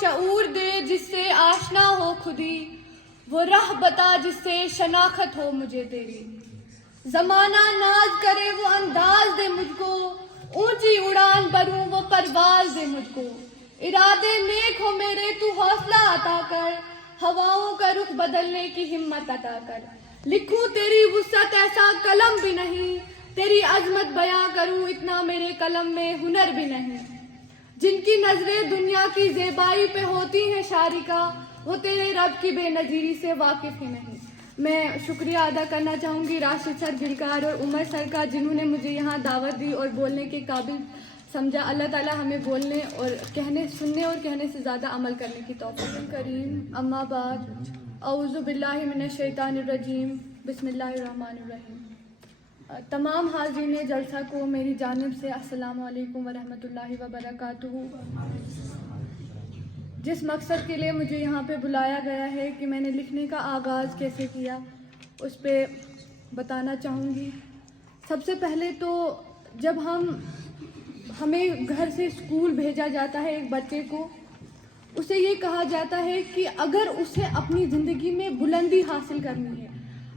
شعور دے جس سے آشنا ہو خودی، وہ راہ بتا جس سے شناخت ہو مجھے تیری۔ زمانہ ناز کرے وہ انداز دے مجھ کو، اونچی اڑان بھروں وہ پرواز دے مجھ کو۔ ارادے نیک ہو میرے تو حوصلہ عطا کر، ہواؤں کا رخ بدلنے کی ہمت عطا کر۔ لکھوں تیری وسعت ایسا قلم بھی نہیں، تیری عظمت بیاں کروں اتنا میرے قلم میں ہنر بھی نہیں۔ جن کی نظریں دنیا کی زیبائی پہ ہوتی ہیں شارکہ، وہ تیرے رب کی بے نظیری سے واقف ہی نہیں۔ میں شکریہ ادا کرنا چاہوں گی راشد سر، گلکار اور عمر سر کا، جنہوں نے مجھے یہاں دعوت دی اور بولنے کے قابل سمجھا۔ اللہ تعالیٰ ہمیں بولنے اور سننے اور کہنے سے زیادہ عمل کرنے کی توفیق کریم۔ اما بعد، اعوذ باللہ من الشیطان الرجیم، بسم اللہ الرحمن الرحیم۔ تمام حاضرین جلسہ کو میری جانب سے السلام علیکم ورحمۃ اللہ وبرکاتہ۔ جس مقصد کے لیے مجھے یہاں پہ بلایا گیا ہے کہ میں نے لکھنے کا آغاز کیسے کیا، اس پہ بتانا چاہوں گی۔ سب سے پہلے تو جب ہمیں گھر سے اسکول بھیجا جاتا ہے ایک بچے کو، اسے یہ کہا جاتا ہے کہ اگر اسے اپنی زندگی میں بلندی حاصل کرنی ہے،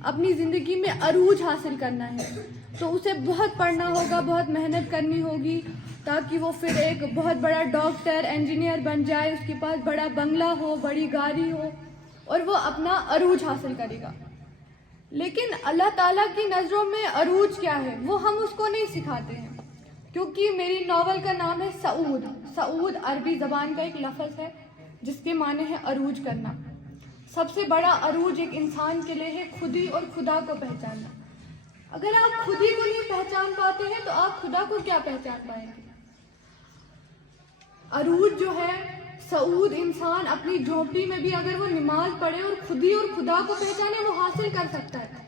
اپنی زندگی میں عروج حاصل کرنا ہے، تو اسے بہت پڑھنا ہوگا، بہت محنت کرنی ہوگی، تاکہ وہ پھر ایک بہت بڑا ڈاکٹر، انجینئر بن جائے، اس کے پاس بڑا بنگلہ ہو، بڑی گاڑی ہو، اور وہ اپنا عروج حاصل کرے گا۔ لیکن اللہ تعالیٰ کی نظروں میں عروج کیا ہے وہ ہم اس کو نہیں سکھاتے ہیں، کیونکہ میری ناول کا نام ہے سعود۔ سعود عربی زبان کا ایک لفظ ہے جس کے معنی ہے عروج کرنا۔ سب سے بڑا عروج ایک انسان کے لیے ہے خودی اور خدا کو پہچاننا۔ اگر آپ خودی کو نہیں پہچان پاتے ہیں تو آپ خدا کو کیا پہچان پائیں گے؟ عروج جو ہے، سعود انسان اپنی جھونپڑی میں بھی اگر وہ نماز پڑھے اور خودی اور خدا کو پہچانے، وہ حاصل کر سکتا ہے۔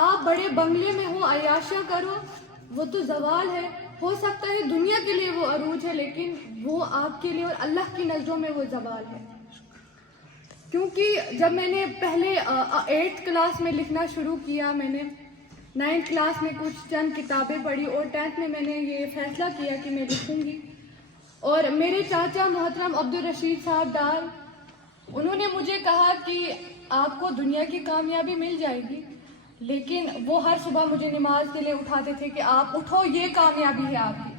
آپ بڑے بنگلے میں ہو، عیاشیاں کرو، وہ تو زوال ہے۔ ہو سکتا ہے دنیا کے لیے وہ عروج ہے، لیکن وہ آپ کے لیے اور اللہ کی نظروں میں وہ زوال ہے۔ کیونکہ جب میں نے پہلے 8th کلاس میں لکھنا شروع کیا، میں نے 9th کلاس میں کچھ چند کتابیں پڑھی، اور 10th میں نے یہ فیصلہ کیا کہ میں لکھوں گی۔ اور میرے چاچا محترم عبدالرشید صاحب ڈار، انہوں نے مجھے کہا کہ آپ کو دنیا کی کامیابی مل جائے گی، لیکن وہ ہر صبح مجھے نماز کے لیے اٹھاتے تھے کہ آپ اٹھو، یہ کامیابی ہے آپ کی۔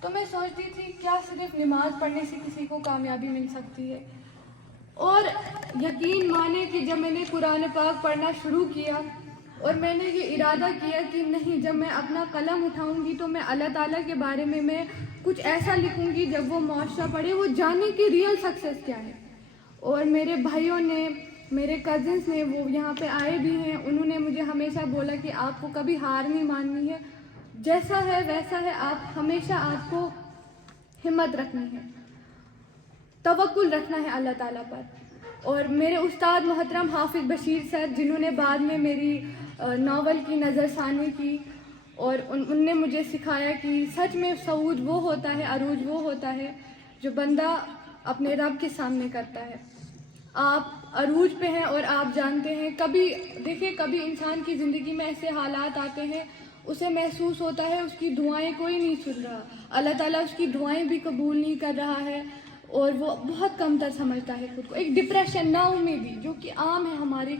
تو میں سوچتی تھی کیا صرف نماز پڑھنے سے کسی کو کامیابی مل سکتی ہے؟ اور یقین مانے کہ جب میں نے قرآن پاک پڑھنا شروع کیا اور میں نے یہ ارادہ کیا کہ نہیں، جب میں اپنا قلم اٹھاؤں گی تو میں اللہ تعالیٰ کے بارے میں کچھ ایسا لکھوں گی جب وہ معاشرہ پڑھے وہ جانے کہ ریئل سکسیس کیا ہے۔ اور میرے بھائیوں نے، میرے کزنس نے، وہ یہاں پہ آئے بھی ہیں، انہوں نے مجھے ہمیشہ بولا کہ آپ کو کبھی ہار نہیں ماننی ہے، جیسا ہے ویسا ہے، آپ کو ہمت رکھنی ہے، توکل رکھنا ہے اللہ تعالیٰ پر۔ اور میرے استاد محترم حافظ بشیر سر، جنہوں نے بعد میں میری ناول کی نظر ثانی کی، اور ان نے مجھے سکھایا کہ سچ میں سعود وہ ہوتا ہے، عروج وہ ہوتا ہے جو بندہ اپنے رب کے سامنے کرتا ہے۔ آپ عروج پہ ہیں اور آپ جانتے ہیں، کبھی انسان کی زندگی میں ایسے حالات آتے ہیں، اسے محسوس ہوتا ہے اس کی دعائیں کوئی نہیں سن رہا، اللہ تعالیٰ اس کی دعائیں بھی قبول نہیں کر رہا ہے، اور وہ بہت کمتر سمجھتا ہے خود کو۔ ایک ڈپریشن، نا امیدی جو کہ عام ہے ہمارے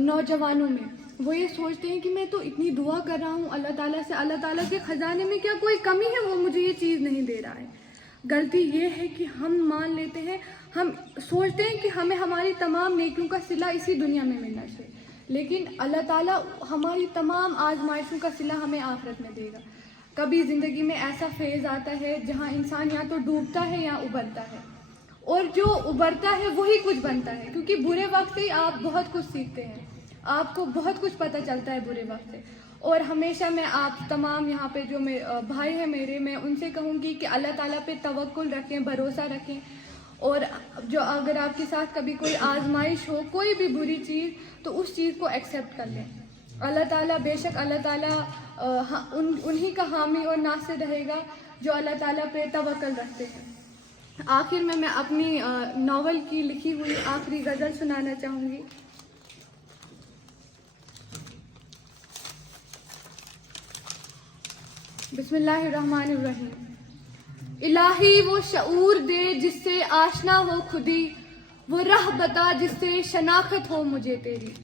نوجوانوں میں، وہ یہ سوچتے ہیں کہ میں تو اتنی دعا کر رہا ہوں اللہ تعالیٰ سے، اللہ تعالیٰ کے خزانے میں کیا کوئی کمی ہے، وہ مجھے یہ چیز نہیں دے رہا ہے۔ غلطی یہ ہے کہ ہم مان لیتے ہیں، ہم سوچتے ہیں کہ ہمیں ہماری تمام نیکیوں کا صلہ اسی دنیا میں ملنا چاہیے، لیکن اللہ تعالیٰ ہماری تمام آزمائشوں کا صلہ ہمیں آخرت میں دے گا۔ کبھی زندگی میں ایسا فیز آتا ہے جہاں انسان یا تو ڈوبتا ہے یا ابھرتا ہے، اور جو ابھرتا ہے وہی کچھ بنتا ہے، کیونکہ برے وقت سے آپ بہت کچھ سیکھتے ہیں، آپ کو بہت کچھ پتہ چلتا ہے برے وقت سے۔ اور ہمیشہ میں آپ تمام یہاں پہ جو بھائی ہیں میرے، میں ان سے کہوں گی کہ اللہ تعالیٰ پہ توکل رکھیں، بھروسہ رکھیں، اور جو اگر آپ کے ساتھ کبھی کوئی آزمائش ہو، کوئی بھی بری چیز، تو اس چیز کو ایکسیپٹ کر لیں۔ اللہ تعالیٰ، بے شک اللہ تعالیٰ انہی کا حامی اور ناصر رہے گا جو اللہ تعالیٰ پہ توکل رکھتے ہیں۔ آخر میں اپنی ناول کی لکھی ہوئی آخری غزل سنانا چاہوں گی۔ بسم اللہ الرحمن الرحیم۔ الہی وہ شعور دے جس سے آشنا ہو خودی، وہ راہ بتا جس سے شناخت ہو مجھے تیری.